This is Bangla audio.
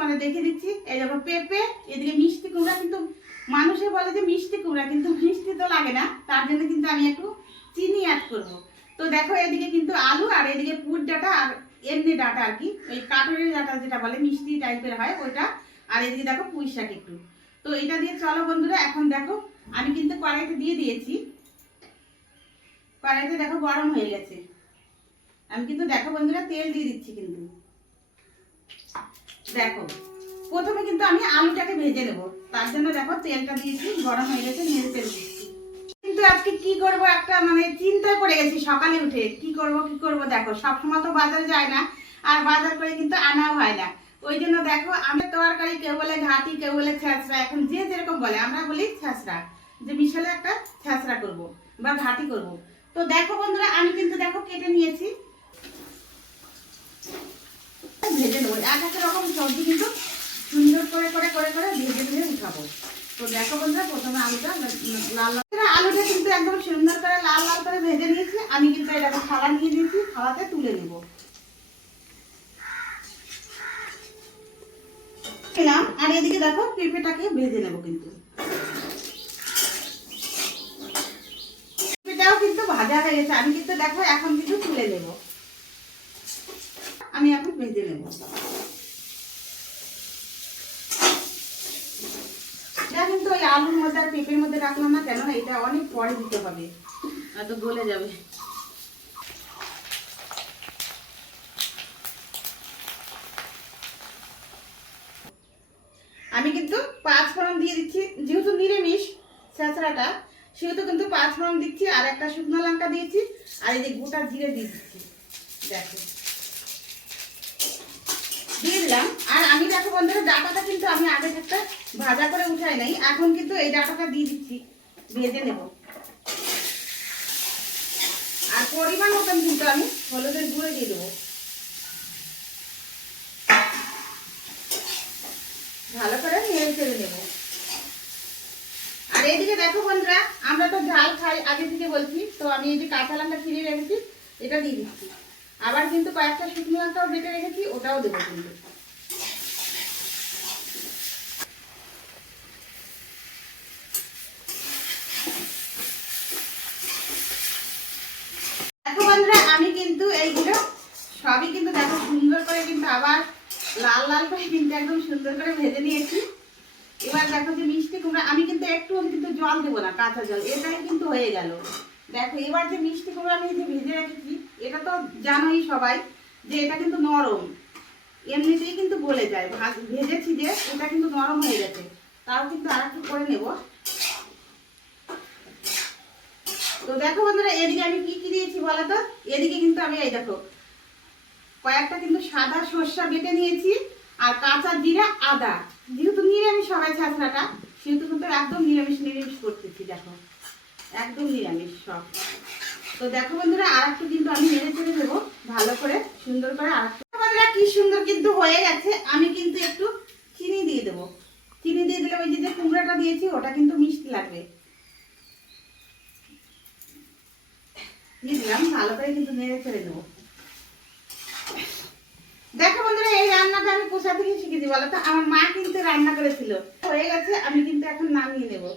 মানে দেখে দিচ্ছি। এই দেখো পেঁপে, এদিকে মিষ্টি কুমড়া, কিন্তু মানুষে বলে যে মিষ্টি কুমড়া, কিন্তু মিষ্টি তো লাগে না, তার জন্য কিন্তু আমি একটু চিনি অ্যাড করব। তো দেখো এদিকে কিন্তু আলু, আর এদিকে পুর ডাঁটা, আর এমনি ডাঁটা আর কি, ওই কাটুরের ডাঁটা যেটা বলে মিষ্টি টাইপের হয় ওইটা, আর এদিকে দেখো পুঁই শাক একটু। তো এটা দিয়ে চলো বন্ধুরা, এখন দেখো আমি কিন্তু কড়াইতে দিয়ে দিয়েছি। কড়াইতে দেখো গরম হয়ে গেছে। আমি কিন্তু দেখো বন্ধুরা তেল দিয়ে দিচ্ছি। কিন্তু দেখো প্রথমে কিন্তু আমি আলুটাকে ভেজে নেব, তার জন্য দেখো তেলটা দিয়েছি, গরম হয়ে গেছে, নেড়ে তেল দিচ্ছি। কিন্তু আজকে কি করব, একটা মানে চিন্তায় পড়ে গেছি সকালে উঠে, কি করব। দেখো সবসময় তো বাজারে যায় না, আর বাজার করে কিন্তু আনাও হয় না। ওই জন্য দেখো আমি তরকারি, কেউ বলে ঘাটি, কেউ বলে ছ্যাঁচড়া, এখন যে যেরকম বলে, আমরা বলি ছ্যাঁচড়া, যে মিশালে একটা ছ্যাঁচড়া করব বা ঘাটি করব। তো দেখো বন্ধুরা আমি কিন্তু দেখো কেটে নিয়েছি, ভেজে নেবো। এক এক রকম সবজি কিন্তু সুন্দর করে করে করে করে ভেজে ভেজে উঠাবো। তো দেখো বন্ধুরা প্রথমে আলুটা লাল লাল, আলুটা কিন্তু একদম সুন্দর করে লাল লাল করে ভেজে নিয়েছি। আমি কিন্তু এটা থালা নিয়ে দিয়েছি, থালাতে তুলে নেব। আর এদিকে দেখো পেঁপেটাকে ভেজে নেব। কিন্তু পেঁপেটাও কিন্তু ভাজা হয়ে গেছে, আমি কিন্তু দেখো এখন কিন্তু তুলে নেব। আমি এখন ভেজে নেব। এটা কিন্তু ওই আলুর মধ্যে আর পেঁপের মধ্যে রাখলাম না, কেন এটা অনেক পরে দিতে হবে, তো গলে যাবে। আমি কিন্তু 5 ফোড়ন দিয়ে দিচ্ছি, যেহেতু নিরামিষ ছ্যাঁচড়াটা, সেহেতু কিন্তু 5 ফোড়ন দিচ্ছি, আর একটা শুকনো লঙ্কা দিয়েছি, আর এই যে গোটা জিরে দিয়ে দিচ্ছি। দেখো দিয়ে দিলাম। আর আমি দেখো বন্ধুরা ডাঁটাটা কিন্তু আমি আগে থেকে ভাজা করে উঠাই নাই, এখন কিন্তু এই ডাঁটাটা দিয়ে দিচ্ছি, ভেজে নেব। আর পরিমাণ মতন কিন্তু আমি হলুদের গুঁড়ো দিয়ে দেবো, ভালো করে নেড়ে চেড়ে নেব। আর এইদিকে দেখো বন্ধুরা, আমরা তো ঝাল খাই আগে থেকে বলছি, তো আমি এই যে কাঁচা লঙ্কা ছিঁড়ে রেখেছি এটা দিয়ে দিচ্ছি। আবার কিন্তু কয়েকটা শুকনো লঙ্কাও বেটে রেখেছি, ওটাও দেবো কিন্তু। দেখো বন্ধুরা আমি কিন্তু এইগুলো সবই কিন্তু দেখো সুন্দর করে কিন্তু আবার লাল লাল করে কিন্তু একদম সুন্দর করে ভেজে নিয়েছি। এবার দেখো যে মিষ্টি কুমড়া, আমি কিন্তু একটু কিন্তু জল দেবো না, কাঁচা জল, এটাই কিন্তু হয়ে গেল। দেখো এবার যে মিষ্টি কুমড়া আমি যে ভেজে রেখেছি, এটা তো জানোই সবাই যে এটা কিন্তু নরম, এমনিতেই কিন্তু গলে যায়, ভেজেছি যে এটা কিন্তু নরম হয়ে গেছে। তাও কিন্তু আর একটু করে নেব। তো দেখো বন্ধুরা এদিকে আমি কি কি দিয়েছি বলো তো, এদিকে কিন্তু আমি এই দেখো কয়েকটা কিন্তু সাদা সর্ষা বেটে নিয়েছি, আর কাঁচা জিরা, আদা, যেহেতু নিরামিষ সবাই ছ্যাঁচড়াটা, সেহেতু কিন্তু একদম নিরামিষ করতেছি। দেখো একদম নিরামিষ সব। তো দেখো বন্ধুরা আর একটু কিন্তু আমি নেড়ে চেড়ে দেবো ভালো করে, সুন্দর করে। আর একটু বন্ধুরা কি সুন্দর কিন্তু হয়ে গেছে। আমি কিন্তু একটু চিনি দিয়ে দেবো, চিনি দিয়ে দিলে ওই যে কুমড়াটা দিয়েছি ওটা কিন্তু মিষ্টি লাগবে, দিয়ে দিলাম। ভালো করে কিন্তু নেড়ে চেড়ে দেবো। দেখো বন্ধুরা এই রান্নাটা আমি কোথা থেকে শিখেছি বলো তো, আমার মা কিন্তু রান্না করেছিল। হয়ে গেছে, আমি কিন্তু এখন নামিয়ে নেবো।